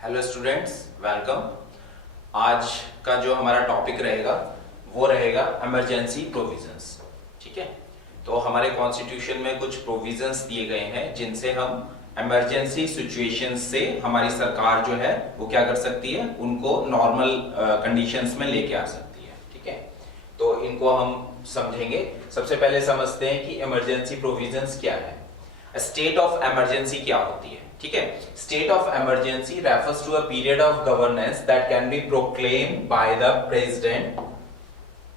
Hello students, welcome. आज का जो हमारा टॉपिक रहेगा वो रहेगा इमरजेंसी प्रोविजंस। ठीक है, तो हमारे कॉन्स्टिट्यूशन में कुछ प्रोविजंस दिए गए हैं जिनसे हम इमरजेंसी सिचुएशंस से हमारी सरकार जो है वो क्या कर सकती है, उनको नॉर्मल कंडीशंस में लेके आ सकती है। ठीक है, तो इनको हम समझेंगे। सबसे पहले समझते हैं कि इमरजेंसी प्रोविजंस क्या है। स्टेट ऑफ इमरजेंसी क्या होती है। ठीक है, state of emergency refers to a period of governance that can be proclaimed by the president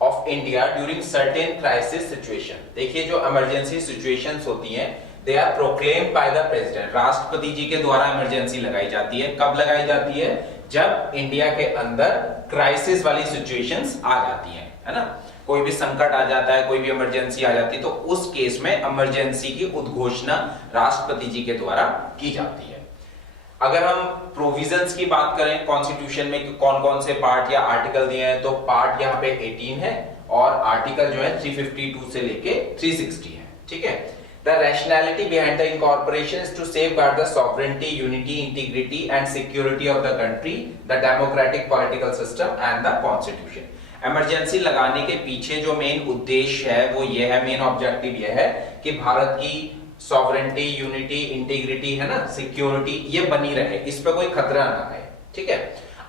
of India during certain crisis situation. देखिए, जो इमरजेंसी सिचुएशंस होती हैं they are proclaimed by the president. राष्ट्रपति जी के द्वारा इमरजेंसी लगाई जाती है। कब लगाई जाती है? जब इंडिया के अंदर क्राइसिस वाली सिचुएशंस आ जाती है ना। कोई भी संकट आ जाता है, कोई भी इमरजेंसी आ जाती है, तो उस केस में इमरजेंसी की उद्घोषणा राष्ट्रपति जी के द्वारा की जाती है। अगर हम प्रोविजंस की बात करें कॉन्स्टिट्यूशन में कौन कौन से पार्ट या आर्टिकल दिए हैं, तो पार्ट यहाँ पे 18 है और आर्टिकल जो है 352 से लेके 360 है। ठीक है, The rationality behind the incorporation is to safeguard the sovereignty, unity, integrity and security of the country, the democratic political system and the constitution. Emergency लगाने के पीछे जो मेन उद्देश्य है वो ये है, मेन ऑब्जेक्टिव ये है कि भारत की सॉवरेंटी, यूनिटी, इंटीग्रिटी है ना, सिक्योरिटी ये बनी रहे, इस पे कोई खतरा ना आए। ठीक है,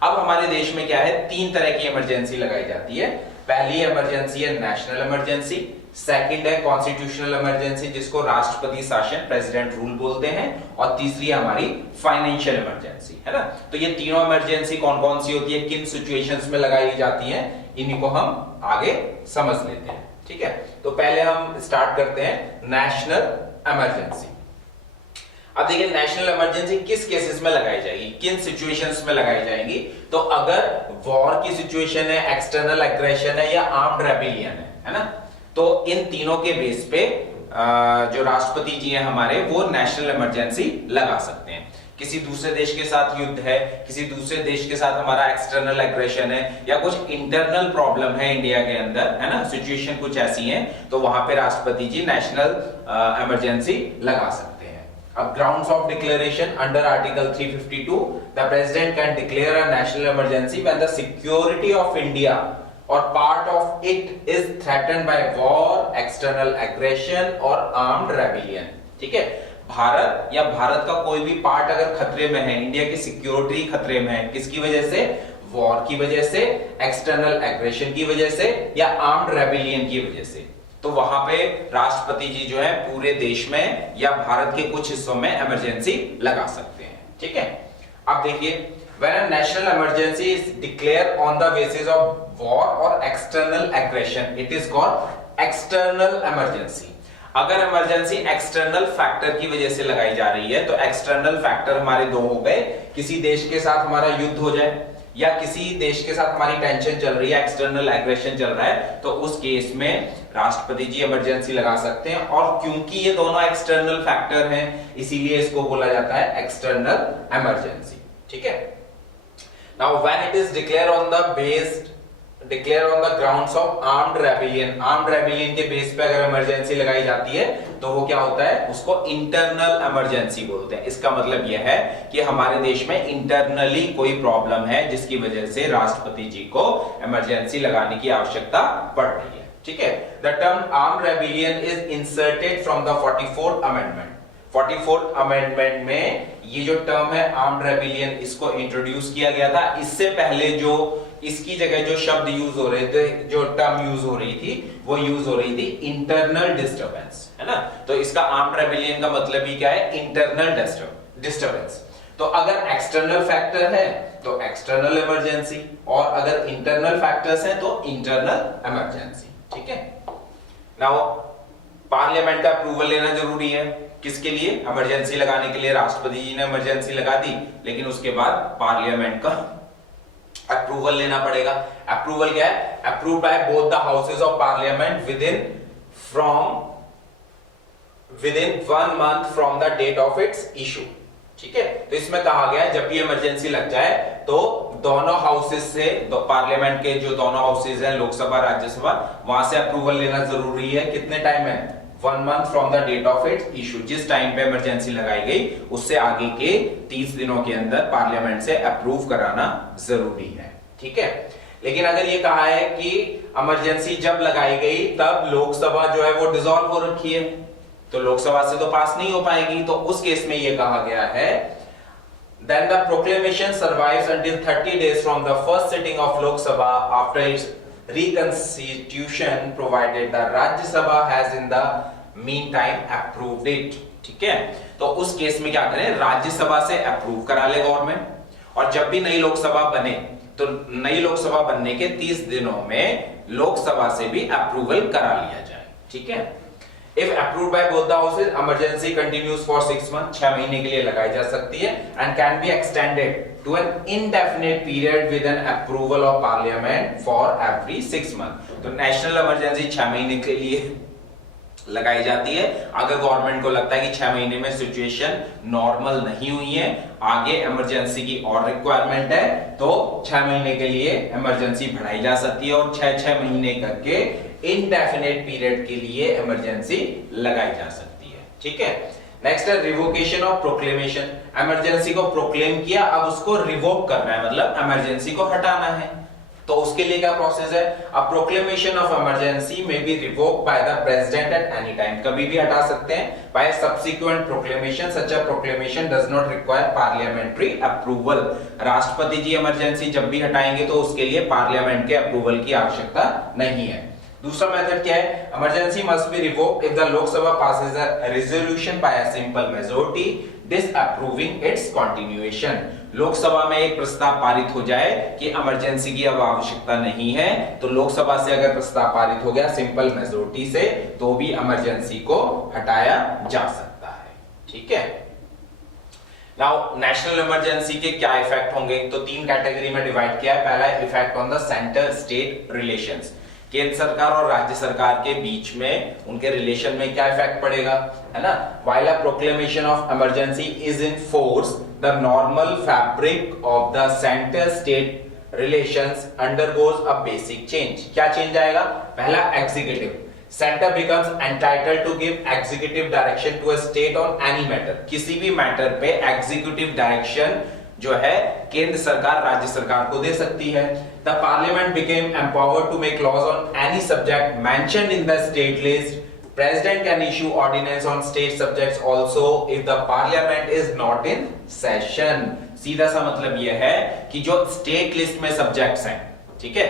अब हमारे देश में क्या है, 3 तरह की इमरजेंसी लगाई जाती है। पहली इमरजेंसी है नेशनल इमरजेंसी, सेकंड है कॉन्स्टिट्यूशनल इमरजेंसी जिसको राष्ट्रपति शासन, प्रेसिडेंट रूल बोलते हैं, और तीसरी है हमारी फाइनेंशियल इमरजेंसी, है ना। तो ये तीनों इमरजेंसी कौन कौन सी होती है, किन सिचुएशंस में लगाई जाती हैं, इन्हीं को हम आगे समझ लेते हैं। ठीक है, तो पहले हम स्टार्ट करते हैं नेशनल इमरजेंसी। अब देखिए, नेशनल इमरजेंसी किस केसेस में लगाई जाएगी, किन सिचुएशंस में लगाई जाएंगी। तो अगर वॉर की सिचुएशन है, एक्सटर्नल एग्रेशन है या आर्म्ड रेबिलियन है ना, तो इन तीनों के बेस पे जो राष्ट्रपति जी हैं हमारे, वो नेशनल इमरजेंसी लगा सकते हैं। किसी दूसरे देश के साथ युद्ध है, किसी दूसरे देश के साथ हमारा एक्सटर्नल एग्रेशन है, या कुछ इंटरनल प्रॉब्लम है इंडिया के अंदर, है ना, सिचुएशन कुछ ऐसी है, तो वहां पे राष्ट्रपति जी नेशनल इमरजेंसी लगा सकते हैं। अब grounds of declaration under article 352, the president can declare a national emergency when the security of India or part of it is threatened by war, external aggression और armed rebellion। ठीक है, भारत या भारत का कोई भी पार्ट अगर खतरे में है, इंडिया की सिक्योरिटी खतरे में है, किसकी वजह से? वॉर की वजह से, एक्सटर्नल एग्रेशन की वजह से या आर्म्ड रेबिलियन की वजह से, तो वहां पे राष्ट्रपति जी जो है पूरे देश में या भारत के कुछ हिस्सों में इमरजेंसी लगा सकते हैं। ठीक है, अब देखिए, when a national emergency is declared on the basis of war or external aggression, it is called external emergency। अगर इमरजेंसी एक्सटर्नल फैक्टर की वजह से लगाई जा रही है, तो एक्सटर्नल फैक्टर हमारे 2 हो गए, किसी देश के साथ हमारा युद्ध हो जाए या किसी देश के साथ हमारी टेंशन चल रही है, एक्सटर्नल एग्रेशन चल रहा है, तो उस केस में राष्ट्रपति जी इमरजेंसी लगा सकते हैं। और क्योंकि ये दोनों एक्सटर्नल फैक्टर हैं, इसीलिए इसको बोला जाता है एक्सटर्नल इमरजेंसी। ठीक है, now when it is declared on the grounds of armed rebellion के बेस पे अगर इमरजेंसी लगाई जाती है तो वो क्या होता है, उसको इंटरनल इमरजेंसी बोलते हैं। इसका मतलब यह है कि हमारे देश में इंटरनली कोई प्रॉब्लम है जिसकी वजह से राष्ट्रपति जी को इमरजेंसी लगाने की आवश्यकता पड़ रही है। ठीक है, the term armed rebellion is inserted from the 44th amendment। 44th amendment में ये जो टर्म है आर्म्ड रेबिलियन, इसको इंट्रोड्यूस किया गया था। इससे पहले जो इसकी जगह जो शब्द यूज हो रहे थे, जो टर्म यूज हो रही थी, वो यूज हो रही थी इंटरनल डिस्टर्बेंस, है ना। तो इसका आर्म्ड रेबिलियन का मतलब ही क्या है, इंटरनल डिस्टर्बेंस। तो अगर एक्सटर्नल फैक्टर है तो एक्सटर्नल इमरजेंसी, और अगर इंटरनल फैक्टर्स हैं तो इंटरनल इमरजेंसी। ठीक है, नाउ पार्लियामेंट का अप्रूवल लेना जरूरी है, किसके लिए? इमरजेंसी लगाने के लिए। राष्ट्रपति जी ने इमरजेंसी लगा दी, लेकिन उसके बाद पार्लियामेंट का अप्रूवल लेना पड़ेगा। अप्रूवल क्या है? Approved by both the houses of parliament within 1 month from the date of its issue. ठीक है, तो इसमें कहा गया है जब भी इमरजेंसी लग जाए तो दोनों हाउसेस से, पार्लियामेंट के जो दोनों हाउसेस हैं, लोकसभा राज्यसभा, वहां से अप्रूवल लेना जरूरी है। कितने टाइम में? 1 month from the date of its issue. जिस टाइम पे इमरजेंसी लगाई गई उससे आगे के 30 दिनों के अंदर पार्लियामेंट से अप्रूव कराना जरूरी है, ठीक है। लेकिन अगर ये कहा है कि इमरजेंसी जब लगाई गई तब लोकसभा जो है वो डिसॉल्व हो रखी है, तो लोकसभा से तो पास नहीं हो पाएगी, तो उस केस में ये कहा गया है then the proclamation survives until 30 days from the first sitting of Lok Sabha after its reconstitution provided the Rajya Sabha has in the meantime approved it, ठीक है। तो उस केस में क्या करें, राज्यसभा से अप्रूव करा ले गवर्नमेंट, और जब भी नई लोकसभा बने तो नई लोकसभा बनने के 30 दिनों में लोकसभा से भी अप्रूवल करा लिया जाए, ठीक है। If approved by both the houses, emergency continues for 6 months, 6 महीने के लिए लगाई जा सकती है, and can be extended to an indefinite period with an approval of parliament for every 6 months। तो नेशनल इमरजेंसी 6 महीने के लिए लगाई जाती है। अगर गवर्नमेंट को लगता है कि 6 महीने में सिचुएशन नॉर्मल नहीं हुई है, आगे इमरजेंसी की और रिक्वायरमेंट है, तो 6 महीने के लिए इमरजेंसी बढ़ाई जा सकती है और 6-6 महीने करके इंडेफिनेट पीरियड के लिए इमरजेंसी लगाई जा सकती है, ठीक है। नेक्स्ट है रिवोकेशन ऑफ प्रोक्लेमेशन। इमरजेंसी को प्रोक्लेम किया, अब उसको रिवोक करना है, मतलब इमरजेंसी को हटाना है, तो उसके लिए क्या प्रोसेस है। A proclamation of emergency may be revoke by the president at any time, कभी भी हटा सकते हैं। By subsequent proclamation such a proclamation does not require parliamentary approval. राष्ट्रपति जी इमरजेंसी जब भी हटाएंगे तो उसके लिए पार्लियामेंट के अप्रूवल की आवश्यकता नहीं है। दूसरा मेथड क्या है, emergency must be revoked if the Lok Sabha passes a resolution bye a simple majority disapproving it's continuation. Lok Sabha में एक प्रस्ताव पारित हो जाए कि इमरजेंसी की अब आवश्यकता नहीं है, तो लोकसभा से अगर प्रस्ताव पारित हो गया सिंपल मेजॉरिटी से, तो भी इमरजेंसी को हटाया जा सकता है, ठीक है। नाउ नेशनल इमरजेंसी के क्या इफेक्ट होंगे, तो 3 कैटेगरी में डिवाइड किया है। पहला है effect on the centre state relations, केंद्र सरकार और राज्य सरकार के बीच में उनके रिलेशन में क्या इफेक्ट पड़ेगा, है ना। While a proclamation of emergency is in force the normal fabric of the centre state relations undergoes a basic change. क्या चेंज आएगा, पहला executive, centre becomes entitled to give executive direction to a state on any matter. किसी भी matter पे executive direction जो है केंद्र सरकार राज्य सरकार को दे सकती है। The parliament became empowered to make laws on any subject mentioned in the state list. President can issue ordinance on state subjects also if the parliament is not in session. सीधा सा मतलब यह है कि जो स्टेट लिस्ट में subjects हैं, ठीक है,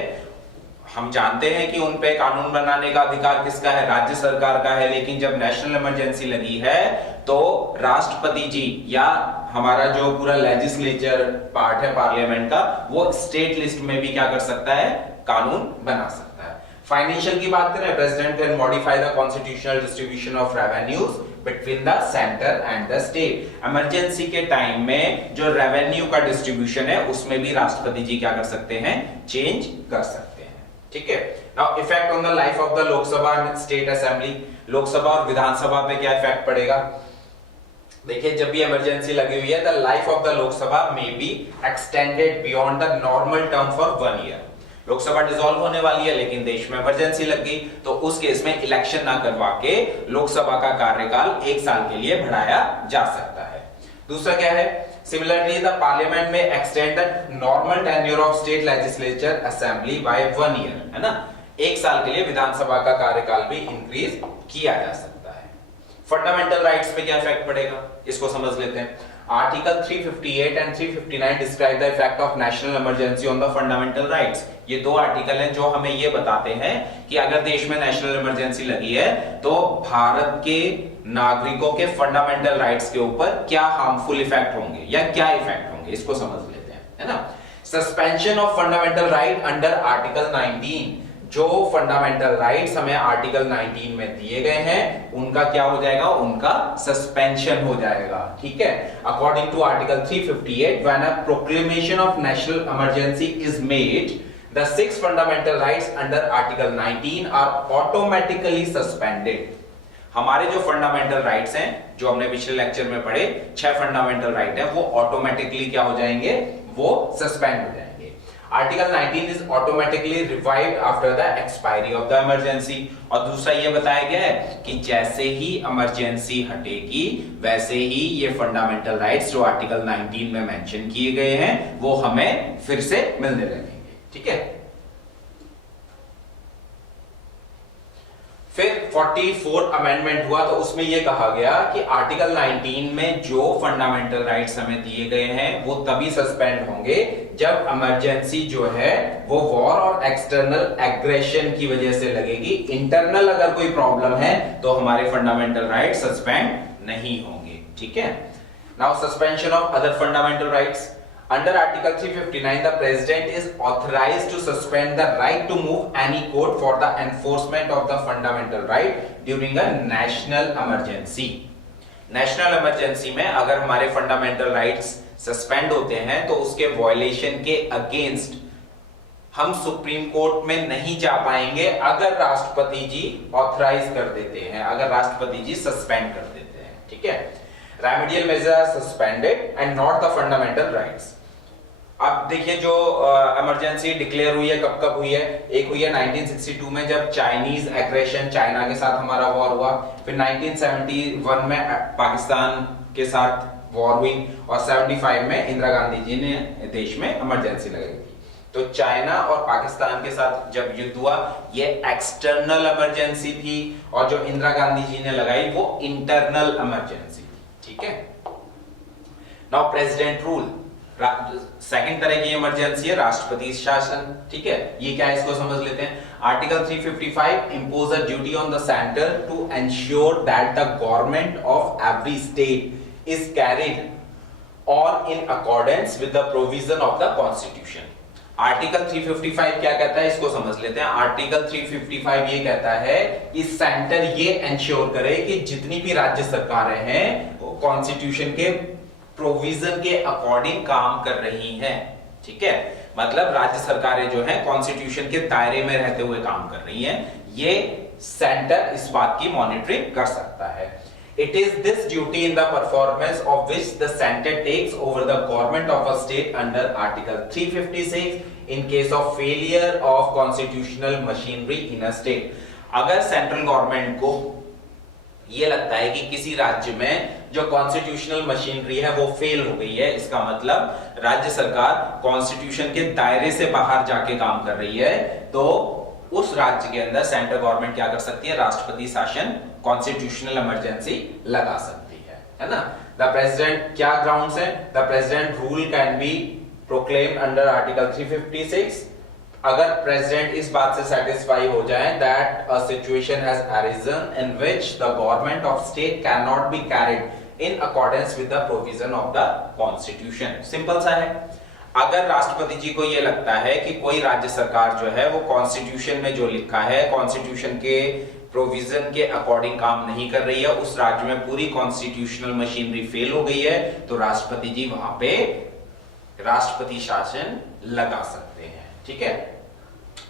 हम जानते हैं कि उन पे कानून बनाने का अधिकार किसका है, राज्य सरकार का है। लेकिन जब नेशनल इमरजेंसी लगी है तो राष्ट्रपति जी या हमारा जो पूरा लेजिस्लेचर पार्ट है पार्लियामेंट का, वो स्टेट लिस्ट में भी क्या कर सकता है, कानून बना सकता है। फाइनेंशियल की बात करें, president can modify the constitutional distribution of revenues between the centre and the state. Emergency के टाइम में जो रेवेन्यू का डिस्ट्रीब्यूशन है उसमें भी राष्ट्रपति जी क्या कर सकते हैं, चेंज कर सकते हैं, ठीक है। Now effect on the life of the Lok Sabha and state assembly. Lok Sabha और विधानसभा पे क्या इफेक्ट पड़ेगा, देखिए जब भी इमरजेंसी लगी हुई है, the life of the Lok Sabha may be extended beyond the normal term for 1 year. Lok Sabha dissolve होने वाली है लेकिन देश में इमरजेंसी लग गई, तो उस केस में इलेक्शन ना करवा के लोकसभा का कार्यकाल 1 साल के लिए बढ़ाया जा सकता है। दूसरा क्या है, सिमिलरली द पार्लियामेंट में extend the normal tenure of state legislature assembly bye 1 year, है ना। 1 साल के लिए विधानसभा का कार्यकाल भी इंक्रीज किया जा सकता है। फंडामेंटल राइट्स पे क्या इफेक्ट पड़ेगा, इसको समझ लेते हैं। Article 358 and 359 describe the effect of national emergency on the fundamental rights. ये 2 आर्टिकल हैं जो हमें ये बताते हैं कि अगर देश में नेशनल इमरजेंसी लगी है तो भारत के नागरिकों के फंडामेंटल राइट्स के ऊपर क्या हार्मफुल इफेक्ट होंगे या क्या इफेक्ट होंगे, इसको समझ लेते हैं, है ना। Suspension of fundamental right under article 19। जो फंडामेंटल राइट्स हमें आर्टिकल 19 में दिए गए हैं उनका क्या हो जाएगा, उनका सस्पेंशन हो जाएगा, ठीक है। According to article 358 when a proclamation of national emergency is made the 6 fundamental rights under article 19 are automatically suspended. हमारे जो फंडामेंटल राइट्स हैं जो हमने पिछले लेक्चर में पढ़े, 6 फंडामेंटल राइट है, वो ऑटोमेटिकली क्या हो जाएंगे, वो सस्पेंड हो जाएंगे। Article 19 is automatically revived after the expiry of the emergency. और दूसरा ये बताया गया है कि जैसे ही इमरजेंसी हटेगी वैसे ही ये फंडामेंटल राइट्स जो आर्टिकल 19 में मेंशन किए गए हैं वो हमें फिर से मिलने लगेंगे। ठीक है, फिर 44th अमेंडमेंट हुआ तो उसमें यह कहा गया कि आर्टिकल 19 में जो फंडामेंटल राइट्स हमें दिए गए हैं वो तभी सस्पेंड होंगे जब इमरजेंसी जो है वो वॉर और एक्सटर्नल एग्रेशन की वजह से लगेगी। इंटरनल अगर कोई प्रॉब्लम है तो हमारे फंडामेंटल राइट्स सस्पेंड नहीं होंगे। ठीक है, now suspension of other fundamental rights. Under Article 359, the President is authorized to suspend the right to move any court for the enforcement of the fundamental right during a national emergency. National emergency में अगर हमारे fundamental rights suspend होते हैं तो उसके violation के against हम supreme court में नहीं जा पाएंगे अगर राष्ट्रपति जी ऑथराइज कर देते हैं, अगर राष्ट्रपति जी सस्पेंड कर देते हैं। ठीक है, remedial measures are suspended and not the fundamental rights. अब देखिए जो इमरजेंसी डिक्लेयर हुई है कब कब हुई है, एक हुई है 1962 में जब चाइनीज एग्रेशन चाइना के साथ हमारा वॉर हुआ, फिर 1971 में पाकिस्तान के साथ वॉर हुई और 75 में इंदिरा गांधी जी ने देश में इमरजेंसी लगाई थी। तो चाइना और पाकिस्तान के साथ जब युद्ध हुआ ये एक्सटर्नल इमरजेंसी थी और जो इंदिरा गांधी जी ने लगाई वो इंटरनल इमरजेंसी थी। ठीक है, नाउ प्रेसिडेंट रूल, सेकंड तरह की इमरजेंसी है राष्ट्रपति शासन। ठीक है, ये क्या है इसको समझ लेते हैं। Article 355 impose a duty on the center to ensure that the government of every state is carried on in accordance with the provision of the constitution। Article 355 क्या कहता है इसको समझ लेते हैं। आर्टिकल 355 ये कहता है कि सेंटर ये इंश्योर करे कि जितनी भी राज्य सरकारें हैं वो कॉन्स्टिट्यूशन के प्रोविजन के अकॉर्डिंग काम कर रही हैं। ठीक है, मतलब राज्य सरकारें जो हैं कॉन्स्टिट्यूशन के दायरे में रहते हुए काम कर रही हैं, ये सेंटर इस बात की मॉनिटरिंग कर सकता है। It is this duty in the performance of which the center takes over the government of a state under Article 356 in case of failure of constitutional machinery in a state। अगर central government को ये लगता है कि किसी राज्य में जो कॉन्स्टिट्यूशनल मशीनरी है वो फेल हो गई है, इसका मतलब राज्य सरकार कॉन्स्टिट्यूशन के दायरे से बाहर जाके काम कर रही है, तो उस राज्य के अंदर सेंट्रल गवर्नमेंट क्या कर सकती है, राष्ट्रपति शासन कॉन्स्टिट्यूशनल इमरजेंसी लगा सकती है ना। द प्रेसिडेंट क्या ग्राउंड्स है, the president rule can be proclaimed under article 356 अगर प्रेसिडेंट इस बात से सेटिस्फाई हो जाए that a situation has arisen in which the government of state can not be carried in accordance with the provision of the constitution. Simple सा है, अगर राष्ट्रपति जी को यह लगता है कि कोई राज्य सरकार जो है वो कॉन्स्टिट्यूशन में जो लिखा है कॉन्स्टिट्यूशन के प्रोविजन के अकॉर्डिंग काम नहीं कर रही है, उस राज्य में पूरी कॉन्स्टिट्यूशनल मशीनरी फेल हो गई है, तो राष्ट्रपति जी वहां पे राष्ट्रपति शासन लगा सकते हैं। ठीक है,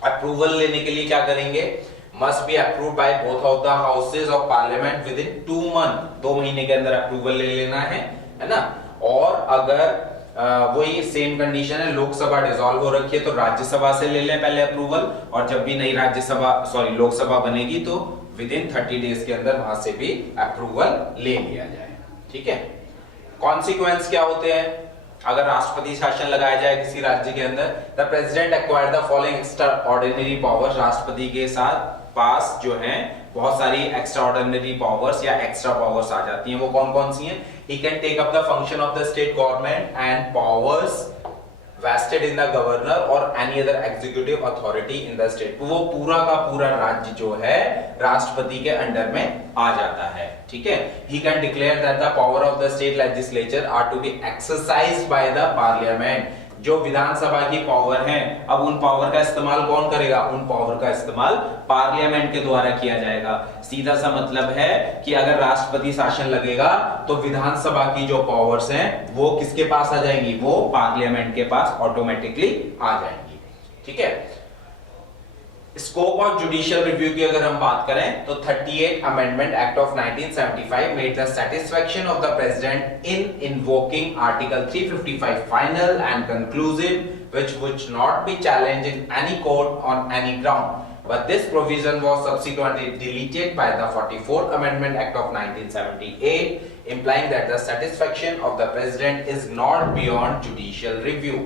अप्रूवल लेने के लिए क्या करेंगे, must be approved by both of the houses of parliament with in 2 month, 2 महीने के अंदर अप्रूवल ले लेना है ना। और अगर वही सेम कंडीशन है, लोकसभा डिसॉल्व हो रखी है तो राज्यसभा से ले लें पहले अप्रूवल, और जब भी नई लोकसभा बनेगी तो विद इन 30 डेज के अंदर वहां से भी अप्रूवल ले लिया जाए। ठीक है, कॉन्सिक्वेंस क्या होते हैं अगर राष्ट्रपति शासन लगाया जाए किसी राज्य के अंदर। The president acquire the following extra ordinary powers, राष्ट्रपति के साथ पास जो है बहुत सारी एक्स्ट्रा ऑर्डिनरी पावर्स या एक्स्ट्रा पावर्स आ जाती हैं। वो कौन कौन सी हैं, he can take up the function of the state government and powers vested in the governor or any other executive authority in the state। वो पूरा का पूरा राज्य जो है राष्ट्रपति के अंडर में आ जाता है। ठीक है, he can declare that the power of the state legislature are to be exercised by the parliament। जो विधानसभा की पावर है, अब उन पावर का इस्तेमाल कौन करेगा, उन पावर का इस्तेमाल पार्लियामेंट के द्वारा किया जाएगा। सीधा सा मतलब है कि अगर राष्ट्रपति शासन लगेगा तो विधानसभा की जो पावर्स हैं वो किसके पास आ जाएंगी, वो पार्लियामेंट के पास ऑटोमेटिकली आ जाएंगी। ठीक है, स्कोप ऑफ जुडिशियल रिव्यू की अगर हम बात करें तो 38 amendment act of 1975 made the satisfaction of the president in invoking article 355 final and conclusive which would not be challenged in any court on any ground, but this provision was subsequently deleted by the 44th Amendment Act of 1978, implying that the satisfaction of the president is not beyond judicial review.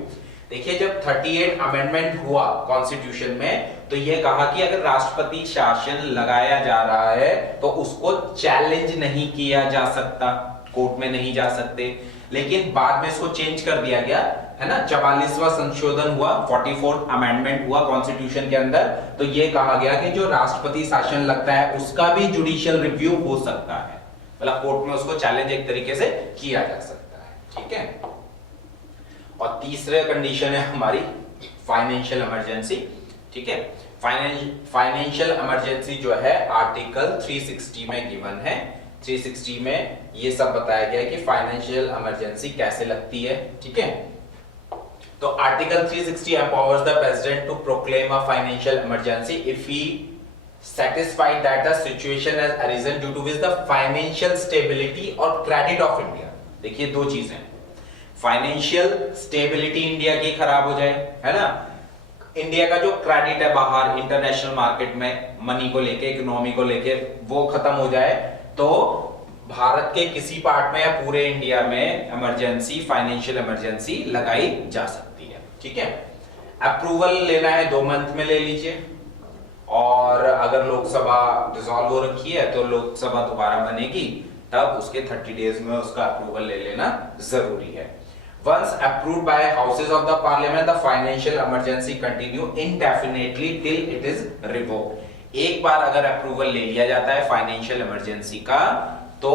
देखिए जब 38 amendment हुआ constitution में तो ये कहा कि अगर राष्ट्रपति शासन लगाया जा रहा है तो उसको चैलेंज नहीं किया जा सकता, कोर्ट में नहीं जा सकते। लेकिन बाद में इसको चेंज कर दिया गया है ना, 44वां संशोधन हुआ, 44th अमेंडमेंट हुआ कॉन्स्टिट्यूशन के अंदर, तो ये कहा गया कि जो राष्ट्रपति शासन लगता है उसका भी जुडिशियल रिव्यू हो सकता है, मतलब कोर्ट में उसको चैलेंज एक तरीके से किया जा सकता है, ठीक है। और तीसरे कंडीशन है हमारी फाइनेंशियल इमरजेंसी, ठीक है। फाइनेंशियल इमरजेंसी जो है आर्टिकल 360 में गिवन है। 360 में ये सब बताया गया है कि फाइनेंशियल इमरजेंसी कैसे लगती है, ठीक है। तो article 360 empowers the president to proclaim a financial emergency if he satisfied that the situation has arisen due to which the financial stability or credit of India, देखिए दो चीजें, फाइनेंशियल स्टेबिलिटी इंडिया की खराब हो जाए, है ना, इंडिया का जो क्रेडिट है बाहर इंटरनेशनल मार्केट में मनी को लेके, इकोनॉमी को लेके, वो खत्म हो जाए तो भारत के किसी पार्ट में या पूरे इंडिया में इमरजेंसी, फाइनेंशियल इमरजेंसी लगाई जा सकती है, ठीक है। अप्रूवल लेना है 2 मंथ में ले लीजिए, और अगर लोकसभा डिसॉल्व हो रखी है तो लोकसभा दोबारा बनेगी तब उसके 30 डेज में उसका अप्रूवल ले लेना जरूरी है। Once approved by houses of the parliament, the financial emergency continue indefinitely till it is revoked. एक बार अगर अप्रूवल ले लिया जाता है फाइनेंशियल इमरजेंसी का तो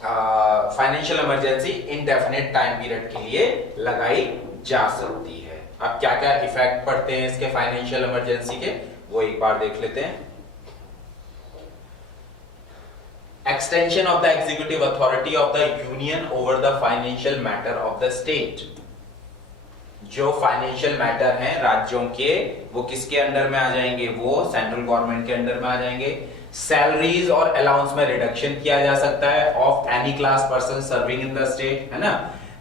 financial emergency indefinite time period के लिए लगाई जा सकती है। अब क्या क्या इफेक्ट पड़ते हैं इसके फाइनेंशियल इमरजेंसी के, वो एक बार देख लेते हैं। Extension of the executive authority of the union over the financial matter of the state. जो फाइनेंशियल मैटर हैं राज्यों के, वो किसके अंडर में आ जाएंगे, वो सेंट्रल गवर्नमेंट के अंडर में आ जाएंगे। सैलरीज और अलाउंस में रिडक्शन किया जा सकता है of any class person serving in the state, है ना।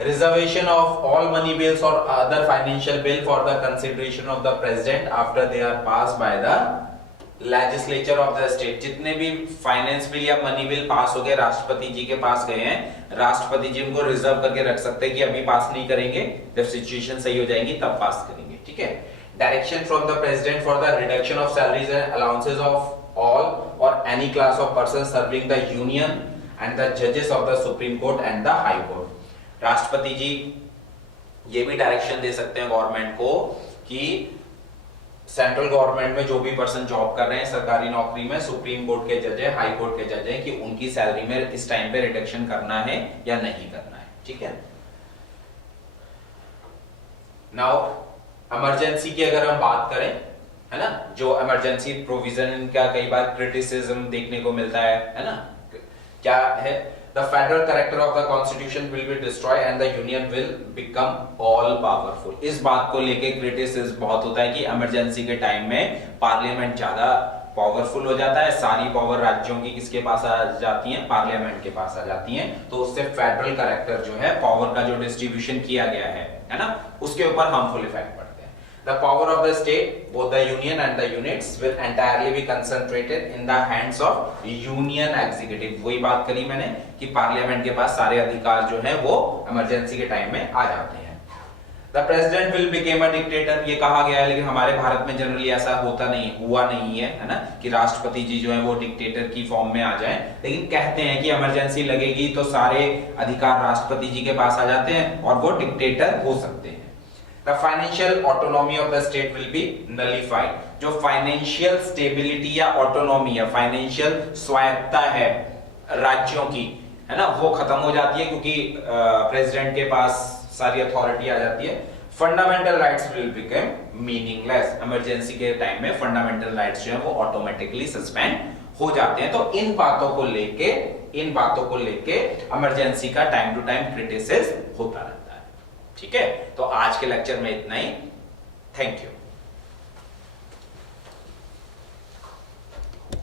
Reservation of all money bills और other financial bill for the consideration of the president after they are pass by the legislature of the state. जितने भी finance bill या money bill pass हो गए राष्ट्रपति जी के पास गए हैं, राष्ट्रपति जी उनको रिजर्व करके रख सकते हैं कि अभी पास नहीं करेंगे, जब सिचुएशन सही हो जाएगी तब पास करेंगे, ठीक है। Direction from the president for the reduction of salaries and allowances of all or any class of persons serving the union and the judges of the supreme court and the high court। राष्ट्रपति जी ये भी direction दे सकते हैं government को कि central government में जो भी पर्सन जॉब कर रहे हैं सरकारी नौकरी में, सुप्रीम कोर्ट के जज है, हाई कोर्ट के जज है, कि उनकी सैलरी में इस टाइम पे रिडक्शन करना है या नहीं करना है, ठीक है। नाउ इमरजेंसी की अगर हम बात करें, है ना, जो इमरजेंसी प्रोविजन का कई बार क्रिटिसिज्म देखने को मिलता है ना, क्या है, the federal character of the constitution will be destroy and the union will become all powerful. इस बात को लेके क्रिटिसिज्म बहुत होता है कि इमरजेंसी के टाइम में पार्लियामेंट ज्यादा पावरफुल हो जाता है, सारी पावर राज्यों की किसके पास आ जाती है, पार्लियामेंट के पास आ जाती हैं, तो उससे फेडरल कैरेक्टर जो है, पावर का जो डिस्ट्रीब्यूशन किया गया है ना, उसके ऊपर हार्मफुल इफेक्ट पड़ता है। The power of the state, both the union and the units, will entirely be concentrated in the hands of union executive। वही बात करी मैंने कि पार्लियामेंट के पास सारे अधिकार जो है वो इमरजेंसी के टाइम में आ जाते हैं। The president will become a dictator, ये कहा गया है, लेकिन हमारे भारत में जनरली ऐसा होता नहीं, हुआ नहीं है ना, कि राष्ट्रपति जी जो है वो डिक्टेटर की फॉर्म में आ जाएं, लेकिन कहते हैं कि इमरजेंसी लगेगी तो सारे अधिकार राष्ट्रपति जी के पास आ जाते हैं और वो डिक्टेटर हो सकते हैं। The financial autonomy of the state will be nullified। जो फाइनेंशियल स्टेबिलिटी या ऑटोनॉमी या फाइनेंशियल स्वायत्ता है राज्यों की, है ना, वो खत्म हो जाती है क्योंकि प्रेसिडेंट के पास सारी अथॉरिटी आ जाती है। Fundamental rights will become meaningless. Emergency के टाइम में फंडामेंटल राइट्स जो है वो ऑटोमेटिकली सस्पेंड हो जाते हैं। तो इन बातों को लेके इमरजेंसी का टाइम टू टाइम क्रिटिसिज्म होता रहता है, ठीक है। तो आज के लेक्चर में इतना ही, थैंक यू।